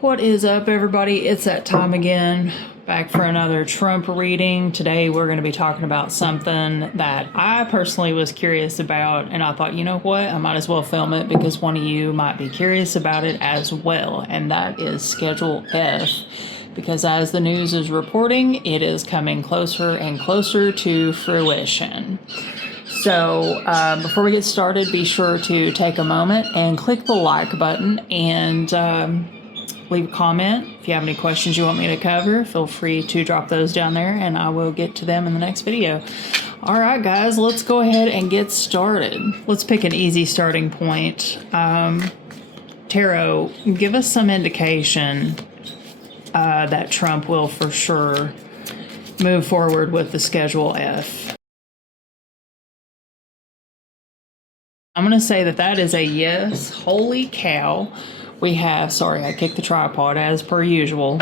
What is up, everybody? It's that time again, back for another Trump reading. Today we're going to be talking about something that I personally was curious about, and I thought, you know what, I might as well film it because one of you might be curious about it as well, and that is Schedule F. Because as the news is reporting, it is coming closer and closer to fruition. So before we get started, be sure to take a moment and click the like button and leave a comment. If you have any questions you want me to cover, feel free to drop those down there and I will get to them in the next video. All right, guys, let's go ahead and get started. Let's pick an easy starting point. Tarot, give us some indication that Trump will for sure move forward with the Schedule F. I'm going to say that that is a yes. Holy cow. We have, sorry, I kicked the tripod as per usual.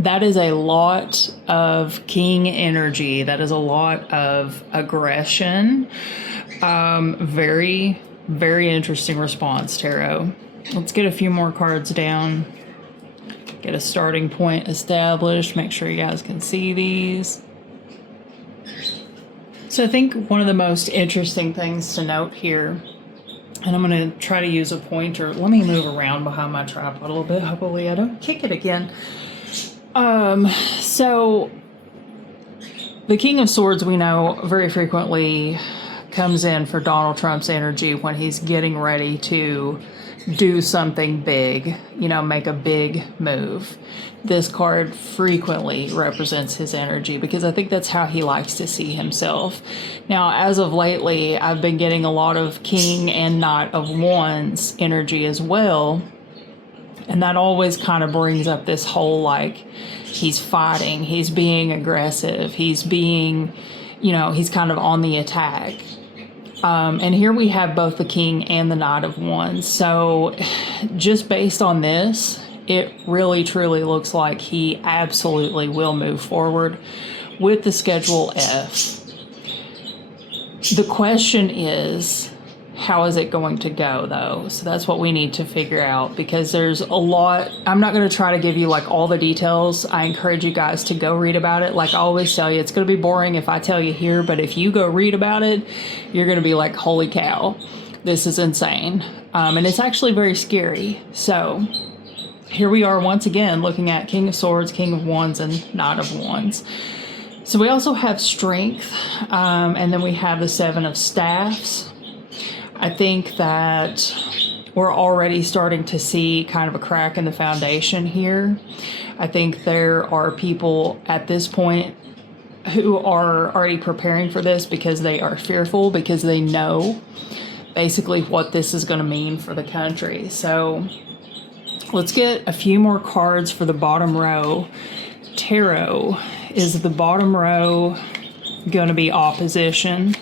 That is a lot of king energy. That is a lot of aggression. Very, very interesting response, Tarot. Let's get a few more cards down. Get a starting point established. Make sure you guys can see these. So I think one of the most interesting things to note here, and I'm going to try to use a pointer. Let me move around behind my tripod a little bit. Hopefully I don't kick it again. So the King of Swords, we know, very frequently comes in for Donald Trump's energy when he's getting ready to do something big, you know, make a big move. This card frequently represents his energy because I think that's how he likes to see himself. Now, as of lately, I've been getting a lot of King and Knight of Wands energy as well. And that always kind of brings up this whole, like, he's fighting, he's being aggressive, he's being, you know, he's kind of on the attack. And here we have both the King and the Knight of Wands. So just based on this, it really truly looks like he absolutely will move forward with the Schedule F. The question is, how is it going to go, though? So that's what we need to figure out, because there's a lot. I'm not going to try to give you like all the details. I encourage you guys to go read about it. Like I always tell you, it's going to be boring if I tell you here, but if you go read about it, you're going to be like, holy cow, this is insane. And it's actually very scary. So here we are once again looking at King of Swords, King of Wands, and Knight of Wands. So we also have Strength, and then we have the Seven of Staffs. I think that we're already starting to see kind of a crack in the foundation here. I think there are people at this point who are already preparing for this because they are fearful, because they know basically what this is going to mean for the country. So let's get a few more cards for the bottom row. Tarot, is the bottom row going to be opposition?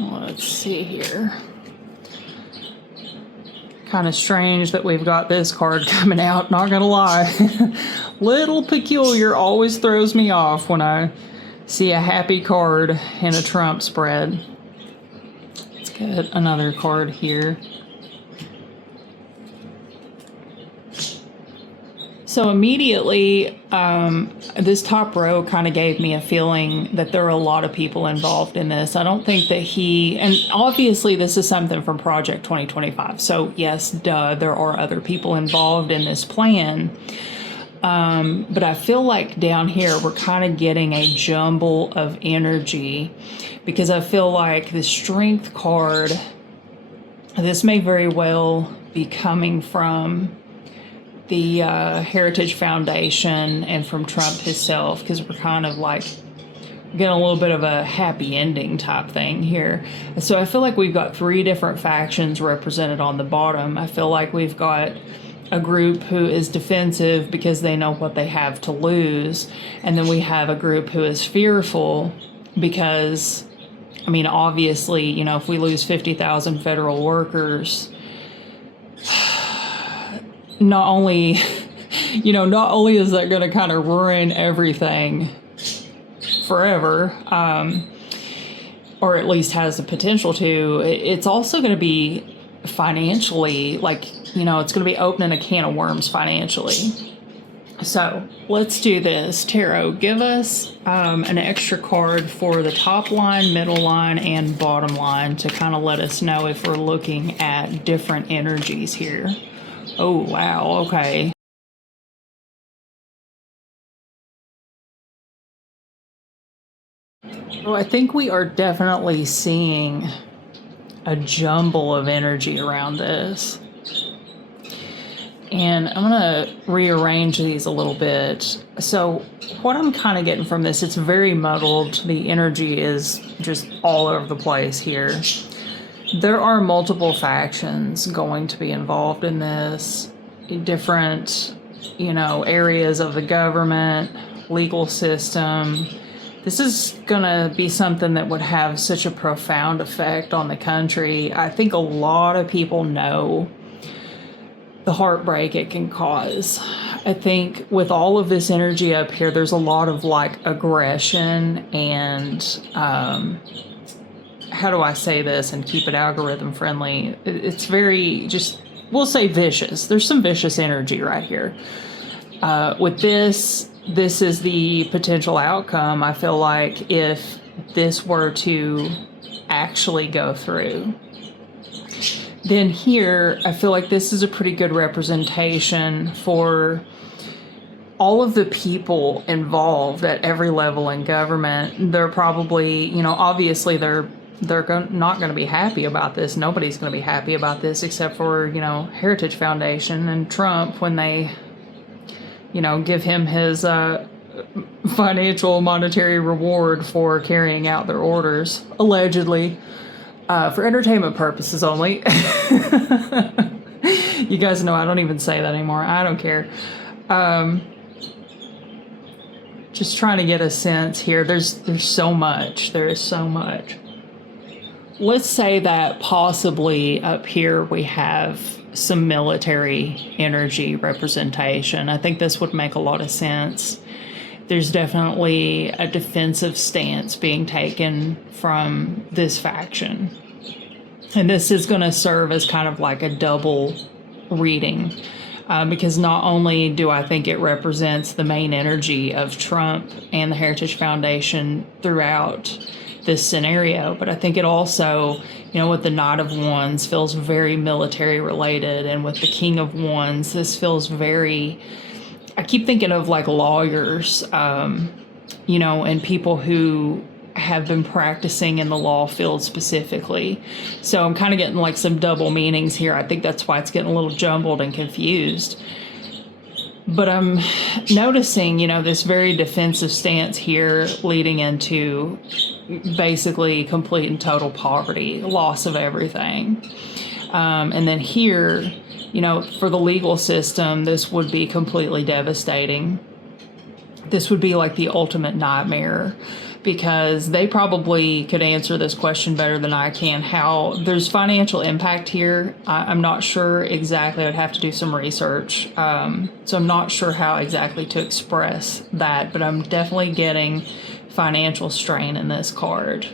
Let's see here. Kind of strange that we've got this card coming out, not gonna lie. Little peculiar, always throws me off when I see a happy card in a Trump spread. Let's get another card here. So immediately, this top row kind of gave me a feeling that there are a lot of people involved in this. I don't think that and obviously this is something from Project 2025. So yes, duh, there are other people involved in this plan. But I feel like down here, we're kind of getting a jumble of energy because I feel like the Strength card, this may very well be coming from the Heritage Foundation and from Trump himself, because we're kind of like getting a little bit of a happy ending type thing here. So I feel like we've got three different factions represented on the bottom. I feel like we've got a group who is defensive because they know what they have to lose, and then we have a group who is fearful because, I mean, obviously, you know, if we lose 50,000 federal workers, not only is that going to kind of ruin everything forever, or at least has the potential to, it's also going to be financially, like, you know, it's going to be opening a can of worms financially. So let's do this. Tarot, give us an extra card for the top line, middle line, and bottom line to kind of let us know if we're looking at different energies here. Oh, wow. Okay. So I think we are definitely seeing a jumble of energy around this. And I'm going to rearrange these a little bit. So what I'm kind of getting from this, it's very muddled. The energy is just all over the place here. There are multiple factions going to be involved in this. Different, you know, areas of the government, legal system. This is going to be something that would have such a profound effect on the country. I think a lot of people know the heartbreak it can cause. I think with all of this energy up here, there's a lot of like aggression and how do I say this and keep it algorithm friendly? It's very just, we'll say vicious. There's some vicious energy right here. With this is the potential outcome, I feel like, if this were to actually go through. Then here, I feel like this is a pretty good representation for all of the people involved at every level in government. They're probably, you know, obviously they're not going to be happy about this. Nobody's going to be happy about this except for, you know, Heritage Foundation and Trump when they, you know, give him his financial monetary reward for carrying out their orders, allegedly. For entertainment purposes only. You guys know I don't even say that anymore. I don't care. Just trying to get a sense here. There's so much. There is so much. Let's say that possibly up here we have some military energy representation. I think this would make a lot of sense. There's definitely a defensive stance being taken from this faction. And this is going to serve as kind of like a double reading, because not only do I think it represents the main energy of Trump and the Heritage Foundation throughout this scenario, but I think it also, you know, with the Knight of Wands feels very military related, and with the King of Wands, this feels very, I keep thinking of like lawyers, you know, and people who have been practicing in the law field specifically. So I'm kind of getting like some double meanings here. I think that's why it's getting a little jumbled and confused. But I'm noticing, you know, this very defensive stance here leading into basically complete and total poverty, loss of everything. And then here, you know, for the legal system, this would be completely devastating. This would be like the ultimate nightmare, because they probably could answer this question better than I can. How there's financial impact here, I'm not sure exactly. I'd have to do some research. So I'm not sure how exactly to express that, but I'm definitely getting financial strain in this card.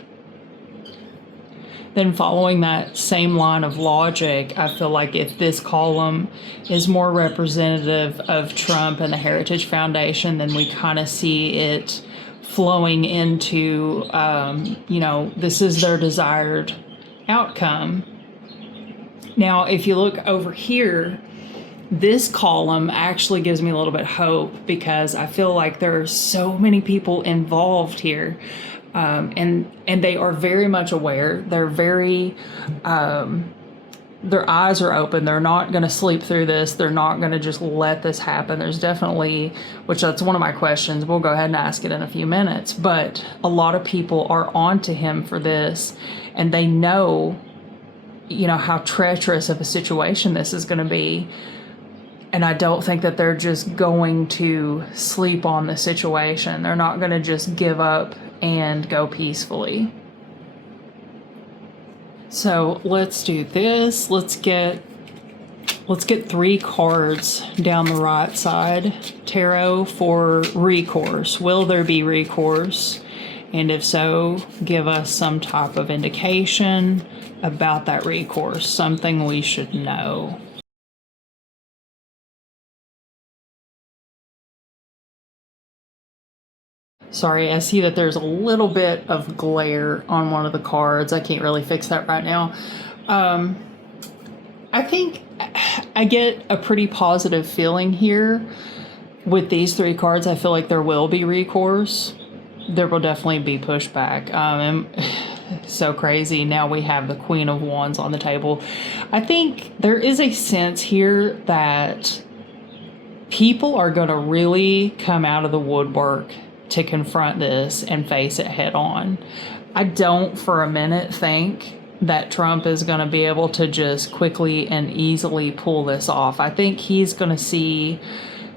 Then following that same line of logic, I feel like if this column is more representative of Trump and the Heritage Foundation, then we kind of see it flowing into, you know, this is their desired outcome. Now, if you look over here, this column actually gives me a little bit hope, because I feel like there are so many people involved here. And they are very much aware. They're very, their eyes are open. They're not going to sleep through this. They're not going to just let this happen. There's definitely, which that's one of my questions. We'll go ahead and ask it in a few minutes. But a lot of people are onto him for this, and they know, you know, how treacherous of a situation this is going to be. And I don't think that they're just going to sleep on the situation. They're not going to just give up and go peacefully. So let's do this. Let's get 3 cards down the right side. Tarot for recourse. Will there be recourse? And if so, give us some type of indication about that recourse, something we should know. Sorry, I see that there's a little bit of glare on one of the cards. I can't really fix that right now. I think I get a pretty positive feeling here with these three cards. I feel like there will be recourse. There will definitely be pushback. And so crazy. Now we have the Queen of Wands on the table. I think there is a sense here that people are going to really come out of the woodwork to confront this and face it head on. I don't for a minute think that Trump is going to be able to just quickly and easily pull this off. I think he's going to see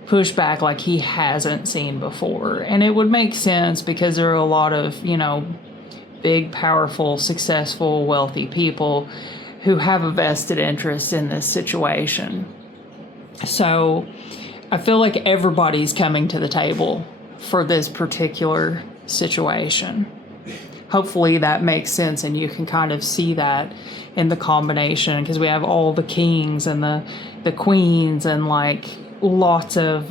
pushback like he hasn't seen before. And it would make sense because there are a lot of, you know, big, powerful, successful, wealthy people who have a vested interest in this situation. So I feel like everybody's coming to the table for this particular situation. Hopefully that makes sense and you can kind of see that in the combination, because we have all the kings and the queens and like lots of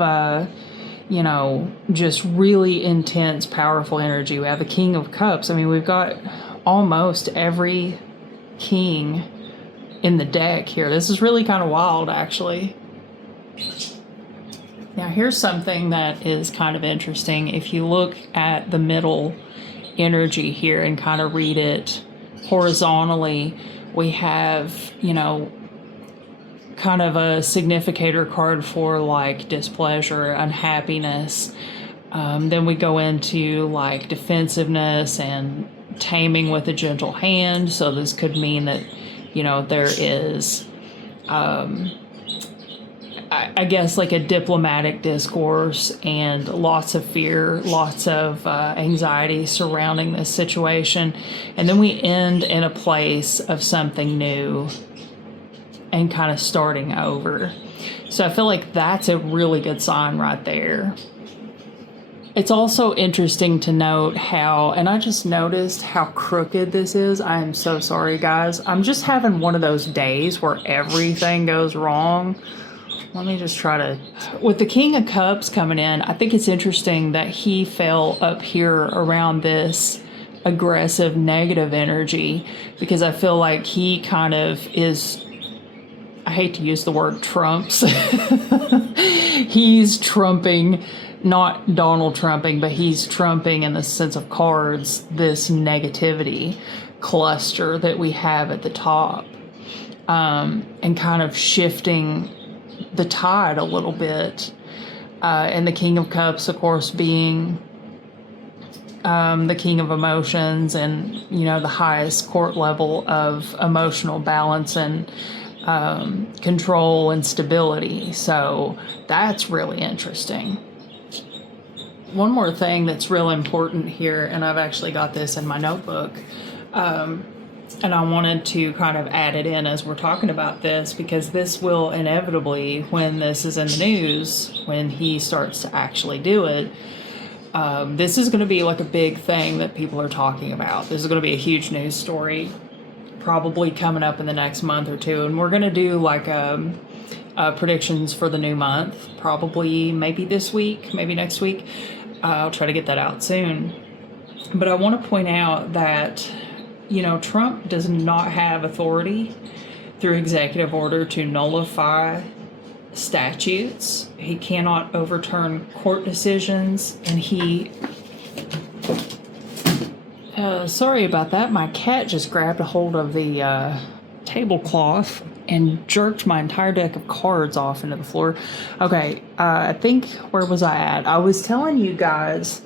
you know, just really intense, powerful energy. We have the King of Cups. I mean, we've got almost every king in the deck here. This is really kind of wild, actually. Now, here's something that is kind of interesting. If you look at the middle energy here and kind of read it horizontally, we have, you know, kind of a significator card for like displeasure, unhappiness. Then we go into like defensiveness and taming with a gentle hand. So this could mean that, you know, there is I guess like a diplomatic discourse and lots of fear, lots of anxiety surrounding this situation. And then we end in a place of something new and kind of starting over. So I feel like that's a really good sign right there. It's also interesting to note how, and I just noticed how crooked this is. I am so sorry, guys. I'm just having one of those days where everything goes wrong. Let me just try to... With the King of Cups coming in, I think it's interesting that he fell up here around this aggressive, negative energy, because I feel like he kind of is... I hate to use the word trumps. He's trumping, not Donald Trumping, but he's trumping in the sense of cards, this negativity cluster that we have at the top, and kind of shifting the tide a little bit. And the King of Cups, of course, being the king of emotions and, you know, the highest court level of emotional balance and control and stability. So that's really interesting. One more thing that's real important here, and I've actually got this in my notebook, and I wanted to kind of add it in as we're talking about this, because this will inevitably, when this is in the news, when he starts to actually do it, this is going to be like a big thing that people are talking about. This is going to be a huge news story, probably coming up in the next month or two. And we're going to do like predictions for the new month, probably maybe this week, maybe next week. I'll try to get that out soon. But I want to point out that, you know, Trump does not have authority through executive order to nullify statutes. He cannot overturn court decisions, and he... sorry about that. My cat just grabbed a hold of the tablecloth and jerked my entire deck of cards off into the floor. Okay, I think, where was I at? I was telling you guys...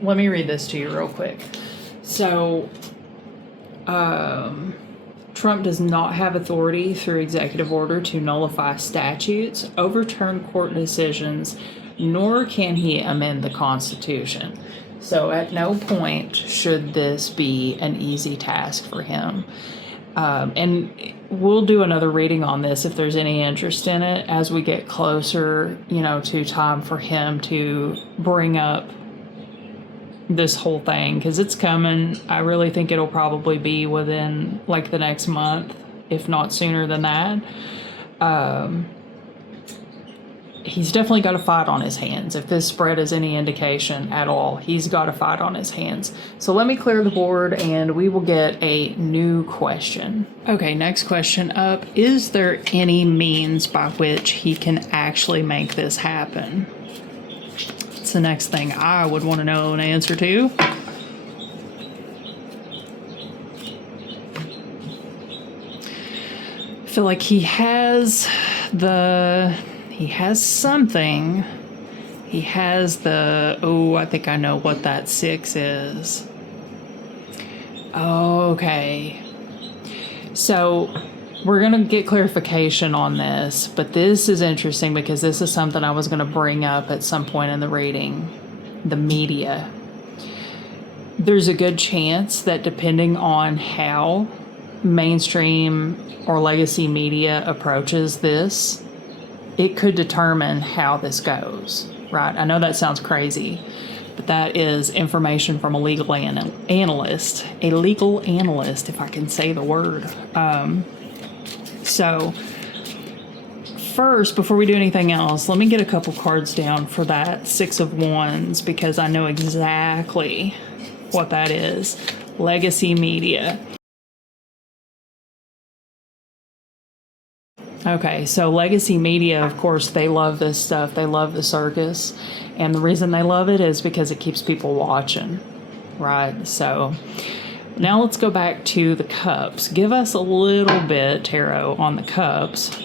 Let me read this to you real quick. So... Trump does not have authority through executive order to nullify statutes, overturn court decisions, nor can he amend the Constitution. So at no point should this be an easy task for him. And we'll do another reading on this if there's any interest in it as we get closer, you know, to time for him to bring up this whole thing, because it's coming. I really think it'll probably be within like the next month, if not sooner than that. He's definitely got a fight on his hands. If this spread is any indication at all, he's got a fight on his hands. So let me clear the board and we will get a new question. Okay, next question up. Is there any means by which he can actually make this happen? It's the next thing I would want to know an answer to. I feel like he has something. He has I think I know what that 6 is. Okay. So we're going to get clarification on this, but this is interesting because this is something I was going to bring up at some point in the reading. The media. There's a good chance that depending on how mainstream or legacy media approaches this, it could determine how this goes, right? I know that sounds crazy, but that is information from a legal analyst, if I can say the word. So first, before we do anything else, let me get a couple cards down for that 6 of Wands, because I know exactly what that is. Legacy media. Okay, so legacy media, of course, they love this stuff. They love the circus. And the reason they love it is because it keeps people watching, right? So now let's go back to the cups. Give us a little bit, Tarot, on the cups.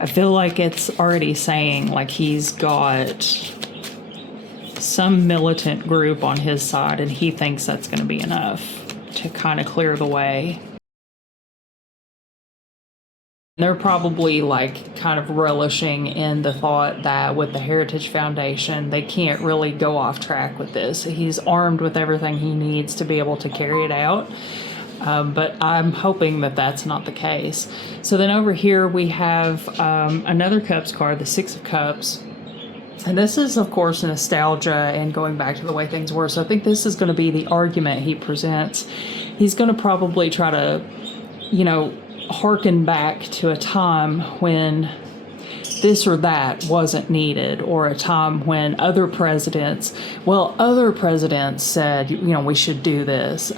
I feel like it's already saying like he's got some militant group on his side and he thinks that's going to be enough to kind of clear the way. They're probably like kind of relishing in the thought that with the Heritage Foundation, they can't really go off track with this. He's armed with everything he needs to be able to carry it out. But I'm hoping that that's not the case. So then over here we have another Cups card, the 6 of Cups. And this is, of course, nostalgia and going back to the way things were. So I think this is going to be the argument he presents. He's going to probably try to, harken back to a time when this or that wasn't needed, or a time when other presidents said, we should do this.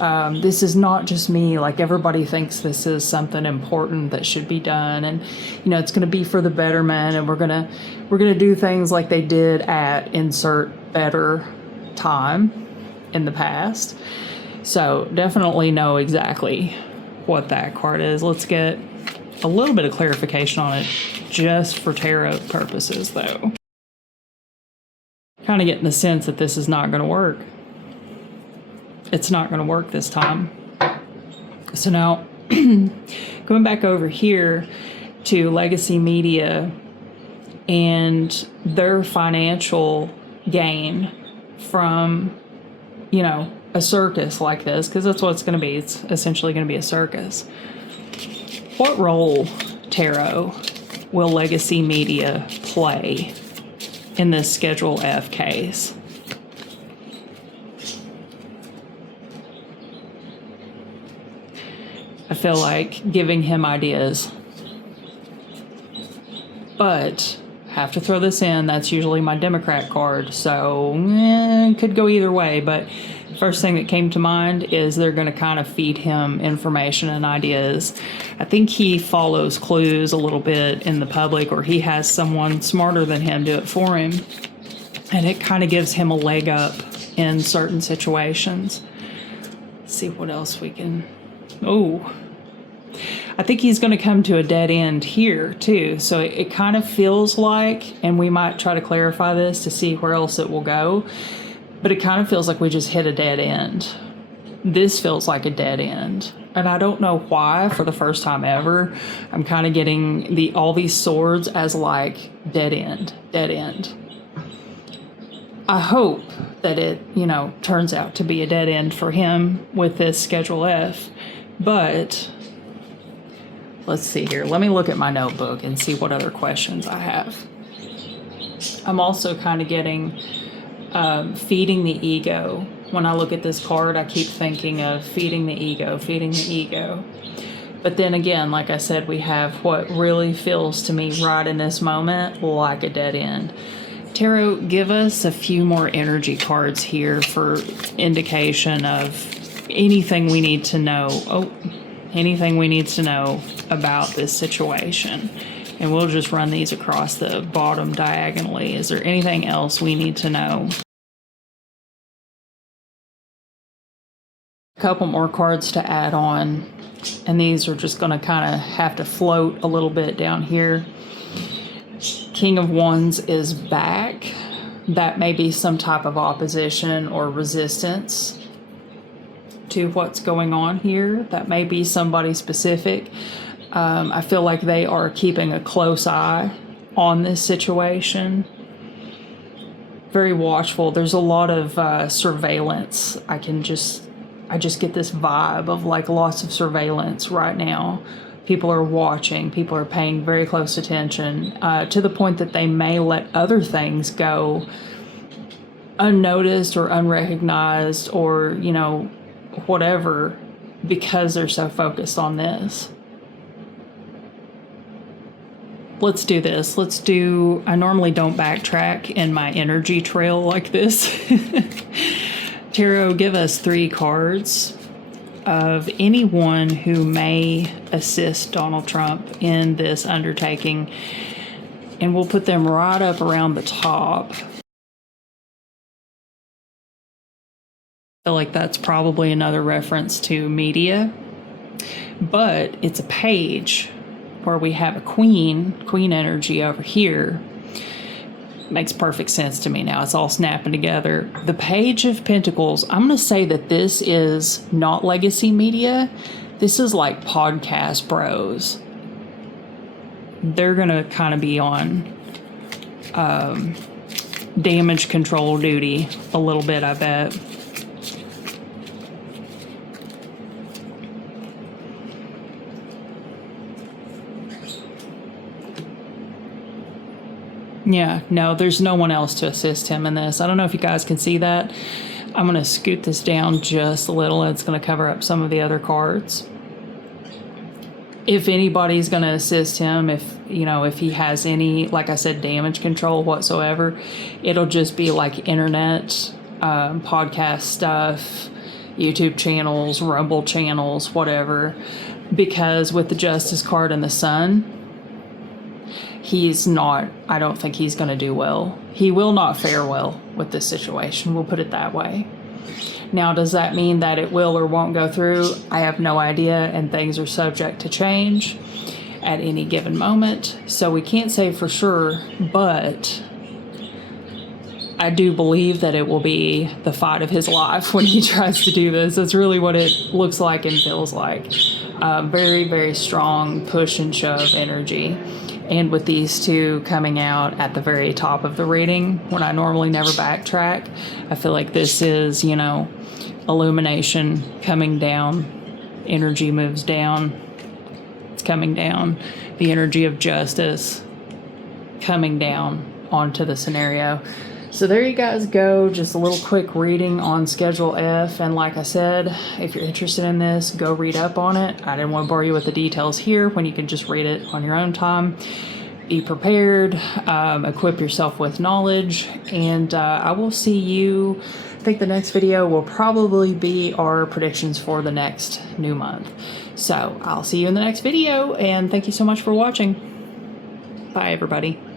This is not just me. Like, everybody thinks this is something important that should be done. And, it's going to be for the betterment. And we're going to do things like they did at insert better time in the past. So definitely know exactly what that card is. Let's get a little bit of clarification on it just for tarot purposes, though. Kind of getting the sense that this is not going to work. It's not going to work this time. So now, going back over here to legacy media and their financial gain from, a circus like this, because that's what it's going to be. It's essentially going to be a circus. What role, Tarot, will legacy media play in this Schedule F case? I feel like giving him ideas. But have to throw this in, that's usually my Democrat card, so it could go either way. But first thing that came to mind is they're going to kind of feed him information and ideas. I think he follows clues a little bit in the public, or he has someone smarter than him do it for him. And it kind of gives him a leg up in certain situations. Let's see what else we can... I think he's going to come to a dead end here, too. So it kind of feels like, and we might try to clarify this to see where else it will go, but it kind of feels like we just hit a dead end. This feels like a dead end. And I don't know why, for the first time ever, I'm kind of getting all these swords as like dead end, dead end. I hope that it, turns out to be a dead end for him with this Schedule F. But let's see here. Let me look at my notebook and see what other questions I have. I'm also kind of getting feeding the ego. When I look at this card, I keep thinking of feeding the ego, feeding the ego. But then again, like I said, we have what really feels to me right in this moment like a dead end. Tarot, give us a few more energy cards here for indication of anything we need to know. Anything we need to know about this situation. And we'll just run these across the bottom diagonally. Is there anything else we need to know? A couple more cards to add on. And these are just going to kind of have to float a little bit down here. King of Wands is back. That may be some type of opposition or resistance to what's going on here. That may be somebody specific. I feel like they are keeping a close eye on this situation. Very watchful. There's a lot of surveillance. I just get this vibe of like lots of surveillance right now. People are watching. People are paying very close attention to the point that they may let other things go unnoticed or unrecognized or, you know, whatever, because they're so focused on this. Let's do this. I normally don't backtrack in my energy trail like this. Tarot, give us 3 cards of anyone who may assist Donald Trump in this undertaking. And we'll put them right up around the top. I feel like that's probably another reference to media. But it's a page where we have a queen energy over here. Makes perfect sense to me now. It's all snapping together. The Page of Pentacles, I'm going to say that this is not legacy media. This is like podcast bros. They're going to kind of be on damage control duty a little bit, I bet. Yeah, no, there's no one else to assist him in this. I don't know if you guys can see that. I'm going to scoot this down just a little. It's going to cover up some of the other cards. If anybody's going to assist him, if he has any, like I said, damage control whatsoever, it'll just be like internet, podcast stuff, YouTube channels, Rumble channels, whatever. Because with the Justice card and the Sun, I don't think he's going to do well. He will not fare well with this situation. We'll put it that way. Now, does that mean that it will or won't go through? I have no idea, and things are subject to change at any given moment. So we can't say for sure, but I do believe that it will be the fight of his life when he tries to do this. That's really what it looks like and feels like. Very, very strong push and shove energy. And with these two coming out at the very top of the reading, when I normally never backtrack, I feel like this is, illumination coming down. Energy moves down. It's coming down. The energy of justice coming down onto the scenario. So there you guys go. Just a little quick reading on Schedule F. And like I said, if you're interested in this, go read up on it. I didn't want to bore you with the details here when you can just read it on your own time. Be prepared. Equip yourself with knowledge. And I will see you. I think the next video will probably be our predictions for the next new month. So I'll see you in the next video. And thank you so much for watching. Bye, everybody.